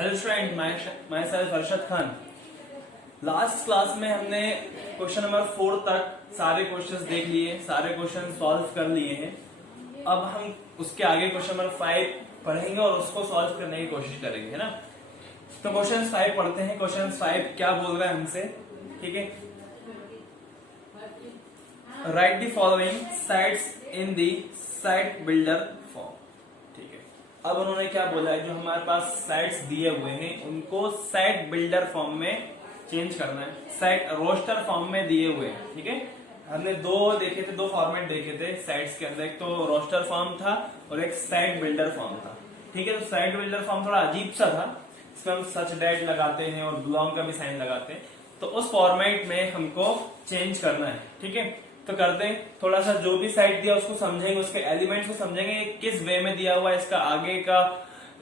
Hello student, my self Arshad Khan. Last class में हमने question number 4 तक सारे क्वेश्चंस देख लिए, सारे क्वेश्चन सॉल्व कर लिए हैं। अब हम उसके आगे क्वेश्चन नंबर 5 पढ़ेंगे और उसको सॉल्व करने की कोशिश करेंगे, है ना। तो क्वेश्चन 5 पढ़ते हैं। क्वेश्चन 5 क्या बोल रहा है हमसे, ठीक है। Right the following sides in the site builder form. ठीक है, अब उन्होंने क्या बोला है, जो हमारे पास साइट्स दिए हुए हैं उनको साइट बिल्डर फॉर्म में चेंज करना है। साइट रोस्टर फॉर्म में दिए हुए हैं, ठीक है। हमने दो देखे थे, दो फॉर्मेट देखे थे साइट्स के अंदर, एक तो रोस्टर फॉर्म था और एक साइट बिल्डर फॉर्म था, ठीक है। तो साइट बिल्डर फॉर्म थोड़ा अजीब सा था, इसमें हम सच डेट लगाते हैं और बिलोंग का भी साइन लगाते हैं। तो उस फॉर्मेट में हमको चेंज करना है, ठीक है। तो करते हैं, थोड़ा सा जो भी साइट दिया उसको समझेंगे, उसके एलिमेंट्स को समझेंगे, किस वे में दिया हुआ है, इसका आगे का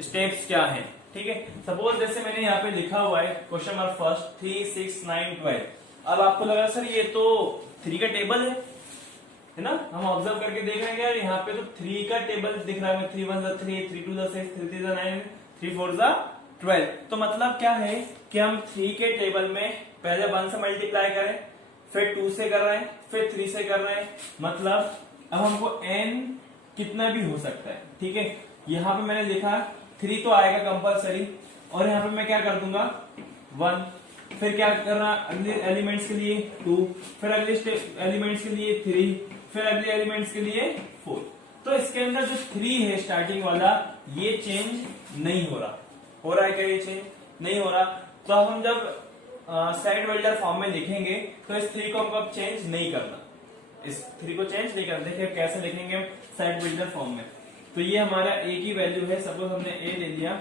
स्टेप्स क्या है, ठीक है। सपोज जैसे मैंने यहाँ पे लिखा हुआ है क्वेश्चन नंबर फर्स्ट 3, 6, 9, 12। अब आपको लगा सर ये तो 3 का टेबल है ना। हम ऑब्जर्व करके देख रहे हैं यार, यहाँ पे तो 3 का टेबल दिख रहा है। 3 1 3, 3 2 6, 3 3 9, 3 4 12। तो मतलब क्या है कि हम 3 के टेबल में पहले 1 से मल्टीप्लाई करें, फिर 2 से कर रहे हैं, फिर 3 से कर रहे हैं। मतलब अब हमको n कितना भी हो सकता है, ठीक है। यहाँ पे मैंने लिखा 3 तो आएगा कंपलसरी, और यहाँ पे मैं क्या कर दूंगा 1, फिर क्या करना अगले एलिमेंट्स के लिए 2, फिर अगले एलिमेंट्स के लिए 3, फिर अगले एलिमेंट्स के लिए 4। तो इसके अंदर जो 3 है स्टार्टिंग वाला, ये चेंज नहीं हो रहा है क्या? ये चेंज नहीं हो रहा। तो हम जब साइट बिल्डर फॉर्म में लिखेंगे तो इस 3 को हमको चेंज नहीं करना, इस 3 को चेंज नहीं करना। देखिए कैसे लिखेंगे साइट बिल्डर फॉर्म में। तो ये हमारा a की वैल्यू है, सपोज हमने a ले लिया।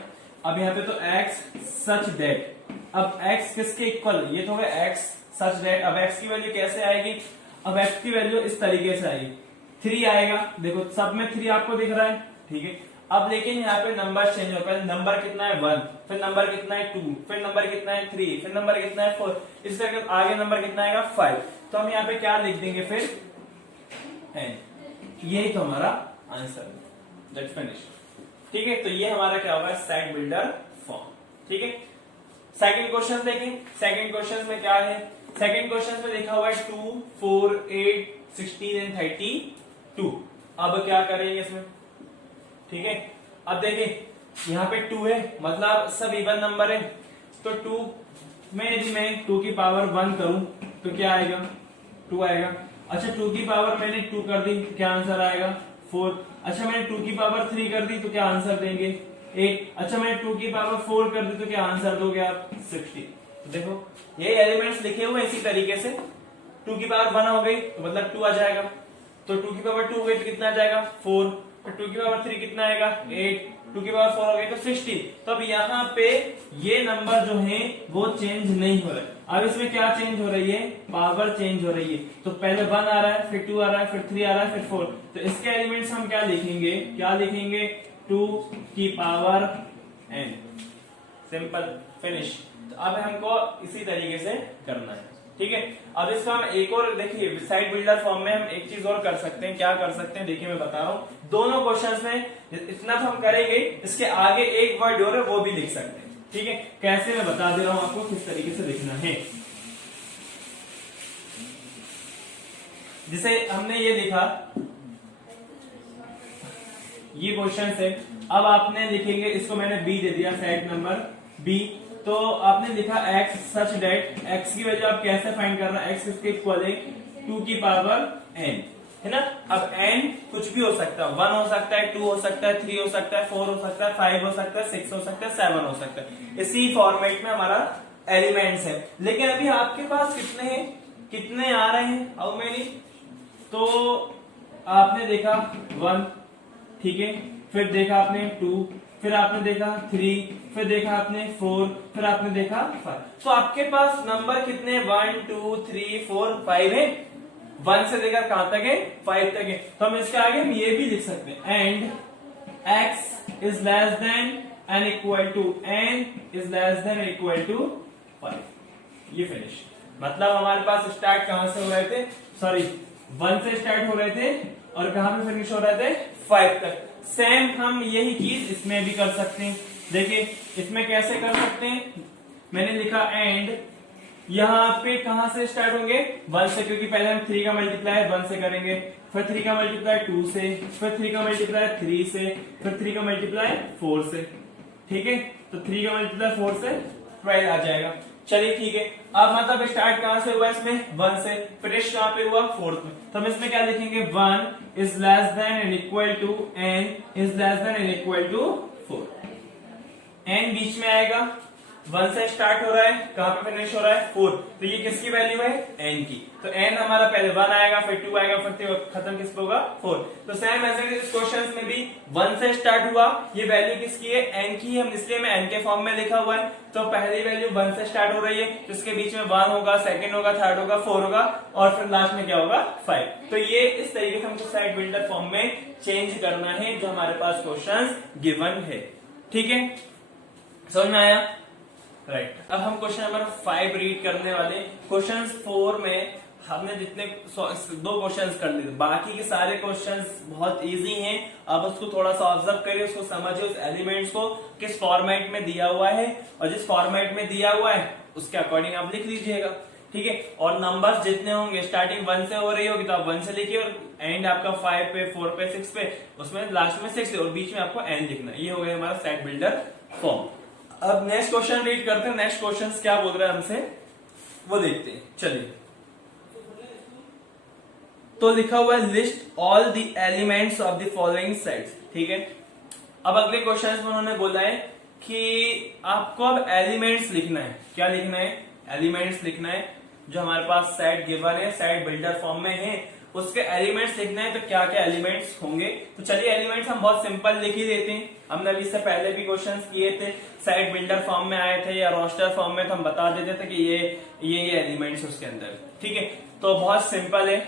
अब यहाँ पे तो x सच दैट, अब x किसके इक्वल, ये तो है x सच दैट। अब x की वैल्यू कैसे आएगी? अब x की वैल्यू इस तरीके से आएगी, 3 आएगा। देखो सब में 3 आपको दिख रहा है, ठीक है। अब लेकिन यहाँ पे नंबर चेंज हो, पहले नंबर कितना है 1, फिर नंबर कितना है 2, फिर नंबर कितना है 3, फिर नंबर कितना है 4, इस तरह के आगे नंबर कितना आएगा 5। तो हम यहाँ पे क्या लिख देंगे फिर n। यही तो हमारा आंसर है, दैट्स फिनिश, ठीक है। तो ये हमारा क्या होगा साइट बिल्डर फॉर्म, ठीक है। सेकंड क्वेश्चन देखें। सेकंड क्वेश्चन में क्या है? सेकंड क्वेश्चन में लिखा हुआ है 2, 4, 8, 16 एंड 32। अब क्या करेंगे इसमें, ठीक है। अब देखिए यहाँ पे 2 है, मतलब सब इवन नंबर है। तो 2 में यदि मैं 2 की पावर 1 करूं तो क्या आएगा? 2 आएगा। अच्छा 2 की पावर मैंने 2 कर दी तो क्या आंसर आएगा? 4। अच्छा मैंने 2 की पावर 3 कर दी तो क्या आंसर देंगे? 8। अच्छा मैंने 2 की पावर 4 कर दी तो क्या आंसर दोगे आप? 60। तो देखो ये एलिमेंट्स लिखे हुए इसी तरीके से। 2 की पावर 1 हो गई तो मतलब 2 आ जाएगा। तो 2 की पावर 2 हो गई तो कितना आ जाएगा? 4। 2 की पावर 3 कितना आएगा? 8। 2 की पावर 4 हो गई तो 60। तो अब यहाँ पे ये नंबर जो है वो चेंज नहीं हो रहा है। अब इसमें क्या चेंज हो रही है? पावर चेंज हो रही है। तो पहले 1 आ रहा है, फिर 2 आ रहा है, फिर 3 आ रहा है, फिर 4। तो इसके एलिमेंट्स हम क्या लिखेंगे? क्या लिखेंगे? 2 की पावर n। Simple, finish. तो अब हमको इसी तरीके से करना है, ठीक है। अब इसका हम एक और देखिए, साइट बिल्डर फॉर्म में हम एक चीज और कर सकते हैं। क्या कर सकते हैं? देखिए मैं बता रहा हूं, दोनों क्वेश्चंस में इतना तो हम करेंगे, इसके आगे एक वर्ड और है वो भी लिख सकते हैं, ठीक है। कैसे मैं बता दे रहा हूं आपको किस तरीके से लिखना है। जिसे हमने ये लिखा, ये क्वेश्चन है। अब आपने लिखेंगे, इसको मैंने बी दे दिया, साइट नंबर बी। तो आपने लिखा x सच डेट, x की वैल्यू आप कैसे फाइंड करना है? x इसके इक्वल है 2 की पावर n, है ना। अब n कुछ भी हो सकता है, 1 हो सकता है, 2 हो सकता है, 3 हो सकता है, 4 हो सकता है, 5 हो सकता है, 6 हो सकता है, 7 हो सकता है। इसी फॉर्मेट में हमारा एलिमेंट्स है। लेकिन अभी आपके पास कितने हैं, कितने आ रहे हैं, हाउ मेनी? तो आपने देखा 1, ठीक है, फिर देखा आपने 2, फिर आपने देखा 3, फिर देखा आपने 4, फिर आपने देखा 5। तो आपके पास नंबर कितने? 1 2 3 4 5 है। 1 से लेकर कहां तक है? 5 तक है। तो हम इसके आगे हम ये भी लिख सकते हैं, and x is less than and equal to n is less than equal to 5। ये फिनिश। मतलब हमारे पास स्टार्ट कहां से हो रहे थे? सॉरी 1 से स्टार्ट हो रहे थे और कहां पे फिनिश हो रहे थे? 5 तक। सेम हम यही चीज इसमें भी कर सकते हैं। देखिए इसमें कैसे कर सकते हैं, मैंने लिखा एंड, यहाँ पे कहां से स्टार्ट होंगे 1 से, क्योंकि पहले हम 3 का मल्टीप्लाई 1 से करेंगे, फिर 3 का मल्टीप्लाई 2 से, फिर 3 का मल्टीप्लाई 3 से, फिर 3 का मल्टीप्लाई 4 से। ठीक है, तो 3 का मल्टीप्लाई 4 से 12 आ जाएगा। चलिए ठीक है, अब मतलब स्टार्ट कहां से हुआ इसमें 1 से, फिनिश कहां पे हुआ 4th में। तो हम इसमें क्या लिखेंगे 1 is less than and equal to n is less than and equal to 4। n बीच में आएगा, 1 से स्टार्ट हो रहा है, कहां पे फिनिश हो रहा है 4, तो ये किसकी वैल्यू है n की। तो n हमारा पहले 1 आएगा, फिर 2 आएगा, फिर खत्म किस पे होगा 4। तो सेम ऐसे इस क्वेश्चंस में भी 1 से स्टार्ट हुआ, ये वैल्यू किसकी है n की, हम इसलिए मैं n के फॉर्म में लिखा हुआ है। तो पहली वैल्यू 1 से स्टार्ट हो रही है, तो इसके बीच में 1 होगा, सेकंड होगा, थर्ड होगा, 4 होगा, और फिर लास्ट में क्या होगा 5। तो ये इस तरीके से हमको साइड बिल्डर फॉर्म में चेंज करना है जो हमारे पास क्वेश्चन गिवन है। ठीक है, समझ में आया, राइट। अब हम क्वेश्चन नंबर 5 रीड करने वाले। क्वेश्चन 4 में हमने जितने 2 क्वेश्चंस कर लिए, बाकी के सारे क्वेश्चंस बहुत इजी हैं। अब उसको थोड़ा सा ऑब्जर्व करिए, उसको समझिए, उस एलिमेंट्स को किस फॉर्मेट में दिया हुआ है, और जिस फॉर्मेट में दिया हुआ है उसके अकॉर्डिंग आप लिख लीजिएगा। ठीक है, और नंबर्स जितने होंगे, स्टार्टिंग 1 से हो रही होगी तो आप 1 से लिखिए, और एंड आपका 5 पे, 4 पे, 6 पे, उसमें लास्ट में 6 और बीच में आपको एंड लिखना है। ये हो गया हमारा सेट बिल्डर फॉर्म। अब नेक्स्ट क्वेश्चन रीड करते हैं, नेक्स्ट क्वेश्चन क्या बोल रहा है हमसे वो देखते हैं। चलिए, तो लिखा हुआ है list all the elements of the following sets. ठीक है, अब अगले क्वेश्चन में उन्होंने बोला है कि आपको अब एलिमेंट्स लिखना है। क्या लिखना है, एलिमेंट्स लिखना है। जो हमारे पास सेट गिवन है, सेट बिल्डर फॉर्म में है, उसके एलिमेंट्स लिखना है। तो क्या क्या एलिमेंट्स होंगे, तो चलिए एलिमेंट्स हम बहुत सिंपल लिख ही देते हैं। हमने अभी इससे पहले भी क्वेश्चंस किए थे, सेट बिल्डर फॉर्म में आए थे या रोस्टर फॉर्म में, तो हम बता देते थे कि ये एलिमेंट्स उसके अंदर। ठीक है, तो बहुत सिंपल है,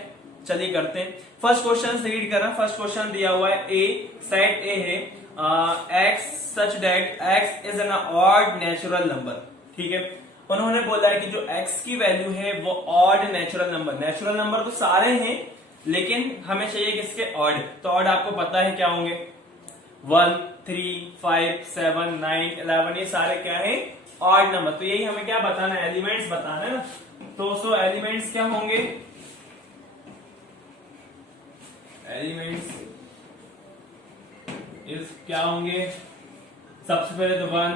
चलिए करते हैं। फर्स्ट क्वेश्चन रीड करना। फर्स्ट क्वेश्चन दिया हुआ है ए, सेट ए है x such that x is an odd natural number। ठीक है, उन्होंने बोला है कि जो x की वैल्यू है वो odd natural number, natural number तो सारे हैं लेकिन हमें चाहिए किसके ऑड। तो ऑड आपको पता है क्या होंगे, 1, 3, 5, 7, 9, 11, ये सारे क्या है ऑड नंबर। तो यही हमें क्या बताना है, एलिमेंट्स बताना है ना। तो सो एलिमेंट्स क्या होंगे, एलिमेंट्स इस क्या होंगे, सबसे पहले तो 1,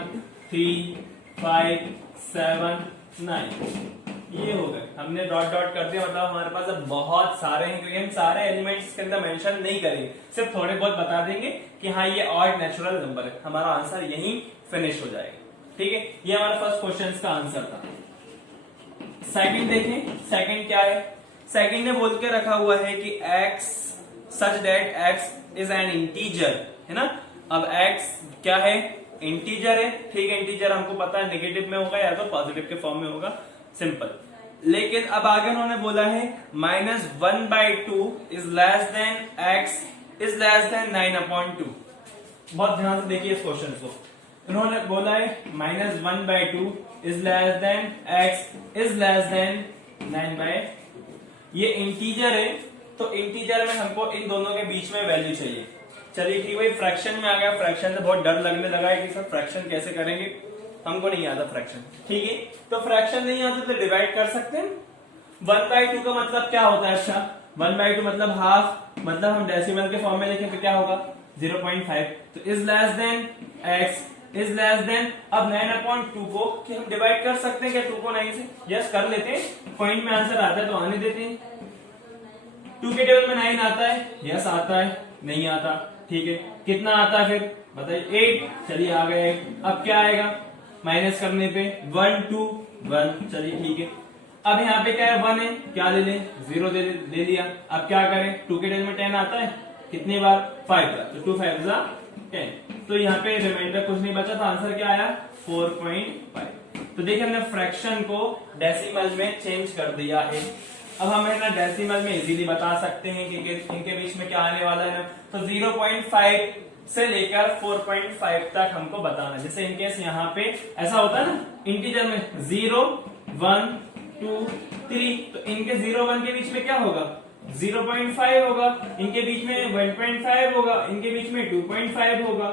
3, 5, 7, 9 ये हो गए। हमने डॉट डॉट कर दिया, मतलब हमारे पास अब बहुत सारे हैं, क्योंकि हम सारे एलिमेंट्स के अंदर मेंशन नहीं करेंगे, सिर्फ थोड़े बहुत बता देंगे कि हाँ ये ऑड नेचुरल नंबर है। हमारा आंसर यहीं फिनिश हो जाएगा। ठीक है, ये हमारा फर्स्ट क्वेश्चन का आंसर था। सेकंड देखें, सेकंड क्या है, सेकंड ने बोल के रखा हुआ है कि x such that x is an integer, है ना। अब x क्या है, इंटीजर है। ठीक है, इंटीजर हमको पता है नेगेटिव में होगा या तो पॉजिटिव के फॉर्म में होगा, सिंपल। लेकिन अब आगे उन्होंने बोला है -1/2 is less then x is less then 9/2। बहुत ध्यान से देखिए इस क्वेश्चन को। उन्होंने बोला है -1/2 is less then x is less then 9/2। ये इंटीजर है, तो इंटीजर में हमको इन दोनों के बीच में वैल्यू चाहिए। चलिए ठीक भाई, फ्रैक्शन में आ गया। फ्रैक्शन से बहुत डर लगने लगा है कि सर फ्रैक्शन कैसे करेंगे, हमको नहीं आता फ्रैक्शन। ठीक है, तो फ्रैक्शन नहीं आता तो डिवाइड कर सकते हैं। 1/2 का मतलब क्या होता है, अच्छा 1/2 मतलब हाफ, मतलब हम डेसिमल के फॉर्म में लिखें तो क्या होगा 0.5। तो is less then x is less then, अब 9/2 को कि हम डिवाइड कर सकते हैं क्या 2 को 9 से, यस कर लेते हैं। पॉइंट में आंसर आता है तो आने देते हैं। 2 के टेबल में 9 आता है, यस आता है, नहीं आता। ठीक है, कितना आता है फिर बताइए 8। चलिए आ गए। अब क्या आएगा माइनस करने पे 1, 2, 1। चलिए ठीक है, अब यहाँ पे क्या है 1 है, क्या ले लें 0 ले लिया। अब क्या करें, 2 के टेबल में 10 आता है, कितनी बार 5 बार, तो 2 5 10। तो यहाँ पे रिमाइंडर कुछ नहीं बचा, तो आंसर क्या आया 4.5। तो देखिए हमने फ्रैक्शन को डेसिमल में चेंज कर दिया है। अब हम है ना डेसिमल में इजीली बता सकते हैं कि इनके बीच में क्या आने वाला है ना। तो 0.5 से लेकर 4.5 तक हमको बताना है। जैसे इनकेस यहाँ पे ऐसा होता है ना इंटीजर में 0, 1, 2, 3, तो इनके 0, 1 के बीच में क्या होगा 0.5 होगा, इनके बीच में 1.5 होगा, इनके बीच में 2.5 होगा।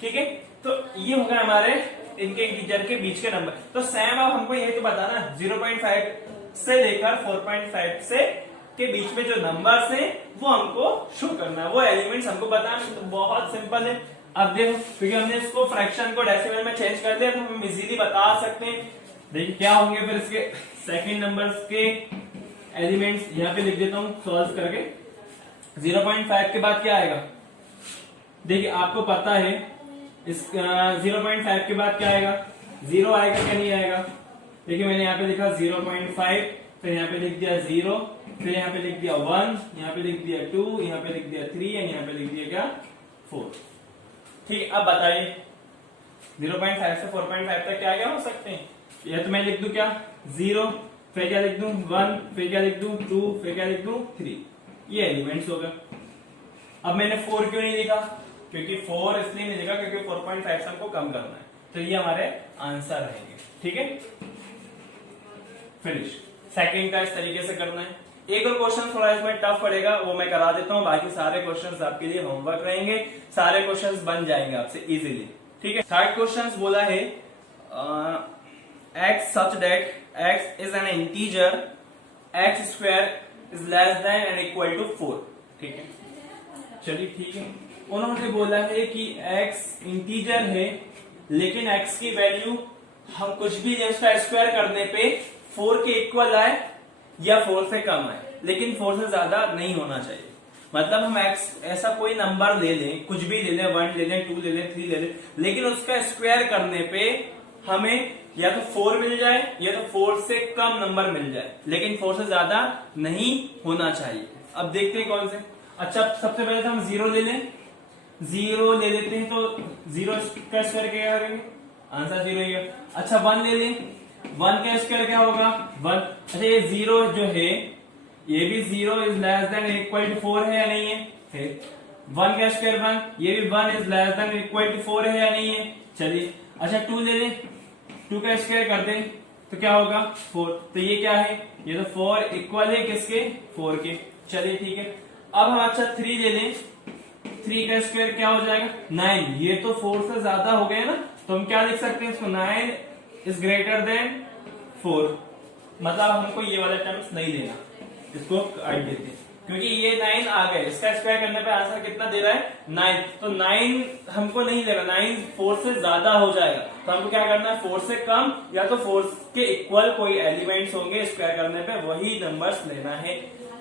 ठीक है, तो ये हो गया हमारे इनके इंटीजर के बीच के नंबर। तो सेम अब हमको ये तो बताना 0.5 से लेकर 4.5 से के बीच में जो नंबर्स हैं वो हमको शो करना है, वो एलिमेंट्स हमको बताना है। तो बहुत सिंपल है। अब देखो, क्योंकि हमने इसको फ्रैक्शन को डेसिमल में चेंज कर दिया तो हम इजीली बता सकते हैं। देखिए क्या होंगे फिर इसके सेकंड नंबर्स के एलिमेंट्स, यहाँ पे लिख देता हूँ सॉल्व करके। 0.5 के बाद क्या आएगा, देखिए आपको पता है इस 0.5 के बाद क्या आएगा, 0 आएगा क्या नहीं आएगा। देखिए मैंने यहाँ पे लिखा 0.5, फिर यहाँ पे लिख दिया 0, फिर यहाँ पे लिख दिया 1, यहाँ पे लिख दिया 2, यहाँ पे लिख दिया 3 एंड यहाँ पे लिख दिया क्या 4। ठीक, अब बताइए 0.5 से 4.5 तक क्या क्या हो सकते हैं। या तो मैं लिख दूं क्या 0, फिर क्या लिख दूं 1, फिर क्या लिख दूं 2, फिर क्या लिख दूं 3। ये एलिमेंट्स होगा। अब मैंने 4 क्यों नहीं लिखा, क्योंकि 4 इसलिए नहीं लिखा क्योंकि 4.5 से हमको कम करना है। तो ये हमारे आंसर रहेंगे। ठीक है, फिनिश। सेकंड का इस तरीके से करना है। एक और क्वेश्चन थोड़ा इसमें टफ पड़ेगा, वो मैं करा देता हूँ। बाकी सारे क्वेश्चंस आपके लिए होमवर्क रहेंगे, सारे क्वेश्चंस बन जाएंगे आपसे इजीली। ठीक है, थर्ड क्वेश्चन बोला है x such that x is an integer, x square is less than and equal to 4। ठीक है, चलिए ठीक है। उन्होंने बोला है कि x इंटीजर है लेकिन x की वैल्यू हम कुछ भी उसका स्क्वायर करने पे 4 के इक्वल आए या 4 से कम आए, लेकिन 4 से ज्यादा नहीं होना चाहिए। मतलब हम x ऐसा कोई नंबर ले लें, कुछ भी ले लें, 1 ले लें, 2 ले लें, 3 ले लें, लेकिन उसका स्क्वायर करने पे हमें या तो 4 मिल जाए या तो 4 से कम नंबर मिल जाए, लेकिन 4 से ज्यादा नहीं होना चाहिए। अब देखते हैं कौन से। अच्छा, सबसे पहले तो हम 0 ले लें, 0 ले लेते हैं। तो 0 का स्क्वायर क्या करेंगे, आंसर 0 ही है। अच्छा 1 ले लें, 1 का स्क्वायर क्या होगा 1। अच्छा ये 0 जो है ये भी 0 is less than equal to 4 है या नहीं है। 1 का स्क्वायर 1, ये भी 1 is less than equal to 4 है या नहीं है। चलिए अच्छा 2 ले लें, 2 का स्क्वायर कर दें तो क्या होगा 4। तो ये क्या है, ये तो 4 इक्वल है किसके 4 के। चलिए ठीक है। अब हम अच्छा 3 ले लें, 3 का स्क्वायर क्या हो जाएगा 9। ये तो 4 से ज्यादा हो गया ना, तो हम क्या लिख सकते हैं इसको 9 इज ग्रेटर देन 4। मतलब हमको ये वाला टर्म्स नहीं लेना, इसको काट देते हैं क्योंकि ये 9 आ गए। इसका स्क्वायर करने पे आंसर कितना दे रहा है 9। तो 9 हमको नहीं लेना, 9 4 से ज्यादा हो जाएगा। तो हमको क्या करना है 4 से कम या तो 4 के इक्वल कोई एलिमेंट्स होंगे स्क्वायर करने पे, वही नंबर्स लेना है।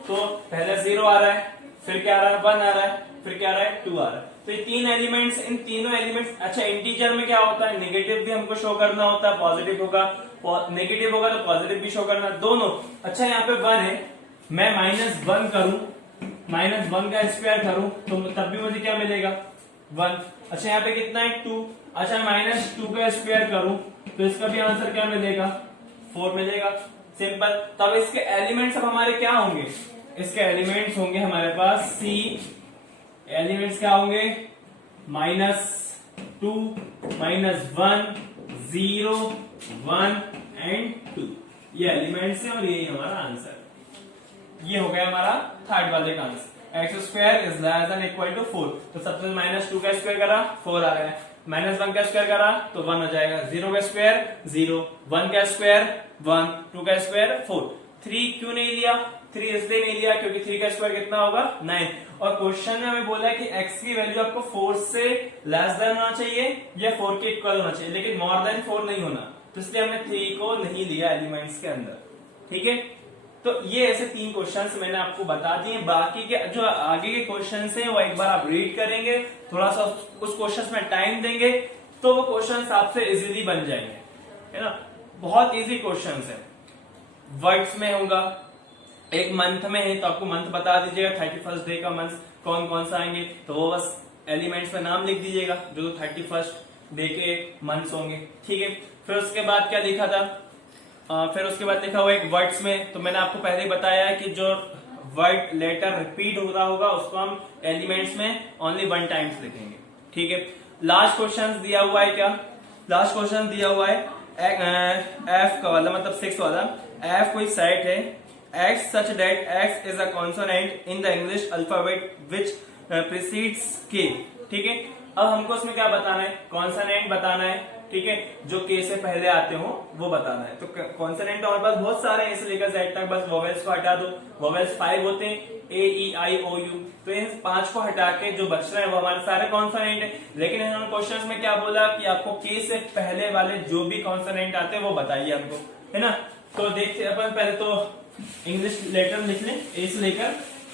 तो पहले 0 आ रहा है, फिर क्या आ रहा है 1 आ रहा है, फिर क्या आ रहा है 2 आ रहा है। तो ये 3 एलिमेंट्स, इन तीनों एलिमेंट्स। अच्छा इंटीजर में क्या होता है, नेगेटिव भी हमको शो करना होता है, पॉजिटिव होगा, नेगेटिव होगा तो पॉजिटिव भी शो करना, दोनों। अच्छा यहाँ पे 1 है, मैं -1 करूं, -1 का स्क्वायर करूं तो तब भी मुझे क्या मिलेगा 1। अच्छा यहाँ पे कितना है 2। अच्छा -2 का स्क्वायर करूं तो इसका भी आंसर क्या मिलेगा 4 मिलेगा। सिंपल। तब इसके एलिमेंट्स अब हमारे क्या होंगे, इसके एलिमेंट्स होंगे हमारे पास C। एलिमेंट्स क्या होंगे -2, -1, 0, 1 एंड 2। ये एलिमेंट्स है और यही हमारा आंसर। ये हो गया हमारा थर्ड वाले का answer. X square is less than equal to 4। तो सबसे -2 का स्क्वायर करा 4 आ रहा है, -1 का स्क्वायर करा तो 1 हो जाएगा, 0 का स्क्वायर 0, 1 का स्क्वायर 1, 2 का स्क्वायर 4। 3 क्यों नहीं लिया, 3 इसलिए नहीं लिया क्योंकि 3 का स्क्वायर कितना होगा 9। और क्वेश्चन में हमें बोला है कि x की वैल्यू आपको 4 से लेस देन होना चाहिए या 4 के इक्वल होना चाहिए, लेकिन मोर देन 4 नहीं होना। तो इसलिए हमने 3 को नहीं लिया एलिमेंट्स के अंदर। ठीक है, तो ये ऐसे 3 क्वेश्चंस मैंने आपको बता दिए। बाकी के जो आगे के क्वेश्चंस हैं वो एक बार आप रीड करेंगे, थोड़ा सा उस क्वेश्चंस में टाइम देंगे तो वो क्वेश्चंस आपसे इजीली बन जाएंगे, है ना। बहुत इजी क्वेश्चंस है, वर्ड्स में होगा। एक मंथ में है तो आपको मंथ बता दीजिएगा, 31st डे का मंथ कौन कौन सा आएंगे, तो वो बस एलिमेंट्स में नाम लिख दीजिएगा जो 31st डे के मंथ्स होंगे। ठीक है, फिर उसके बाद क्या लिखा था, फिर उसके बाद लिखा हुआ एक वर्ड्स में। तो मैंने आपको पहले ही बताया है कि जो वर्ड लेटर रिपीट हो रहा होगा उसको हम एलिमेंट्स में ओनली 1 टाइम्स लिखेंगे। ठीक है, लास्ट क्वेश्चन दिया हुआ है, क्या लास्ट क्वेश्चन दिया हुआ है एफ का वाला, मतलब 6 वाला। एफ कोई सेट है, x such that x is a consonant in the English alphabet which precedes के। ठीक है, अब हमको उसमें क्या बताना है, कॉन्सोनेंट बताना है, ठीक है, जो के से पहले आते हो वो बताना है। तो कॉन्सोनेंट हमारे पास बहुत सारे हैं, इसे लेकर जेड तक, बस वोवेल्स को हटा दो। वोवेल्स 5 होते हैं, ए ई आई ओ यू, तो इन 5 को हटा के जो बच रहे हैं वो हमारे सारे कॉन्सोनेंट है। लेकिन इन्होंने क्वेश्चन में क्या बोला कि आपको के से पहले वाले जो भी कॉन्सोनेंट आते हैं वो बताइए हमको, है ना। तो देखते अपन पहले तो इंग्लिश लेटर लिख लें, ए से लेकर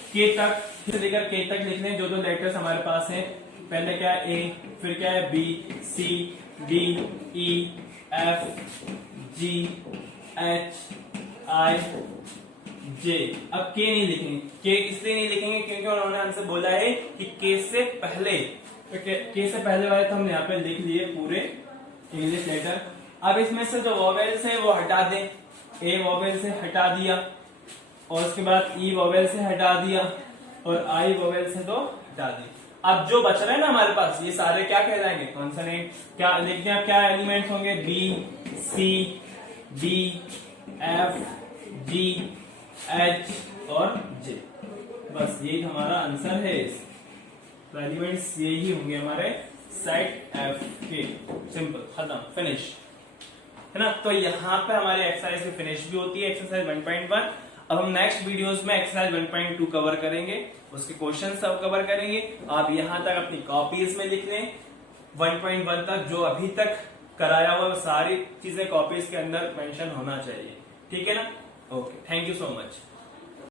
के तक, से लेकर के तक लिख लें जो जो लेटर्स हमारे पास हैं। पहले क्या है ए, फिर क्या है बी, सी, डी, ई, एफ, जी, एच, आई, जे। अब के नहीं लिखेंगे, के इसलिए नहीं लिखेंगे क्योंकि उन्होंने हमसे बोला है कि के से पहले, तो के से पहले वाले तो हम यहाँ पे लिख लिए पूरे इंग्लिश लेटर। अब इसमें से जो वोवेल्स है वो हटा दें, ए वोवेल से हटा दिया, और उसके बाद ई वोवेल से हटा दिया, और आई वोवेल से तो हटा दी। अब जो बच रहे हैं ना हमारे पास, ये सारे क्या कहलाएंगे, कॉन्सोनेंट। क्या लिखते हैं, क्या एलिमेंट्स होंगे, बी, सी, डी, एफ, जी, एच और जे। बस यही हमारा आंसर है। तो एलिमेंट्स यही होंगे हमारे साइड एफ के। सिंपल, खत्म, फिनिश, है ना। तो यहाँ पे हमारी एक्सरसाइज की फिनिश भी होती है, एक्सरसाइज 1.1। अब हम नेक्स्ट वीडियोस में एक्सरसाइज 1.2 कवर करेंगे, उसके क्वेश्चन सब कवर करेंगे। आप यहाँ तक अपनी कॉपीज में लिख लें 1.1 तक, जो अभी तक कराया हुआ वो सारी चीजें कॉपीज के अंदर मेंशन होना चाहिए, ठीक है ना। Okay, thank you so much.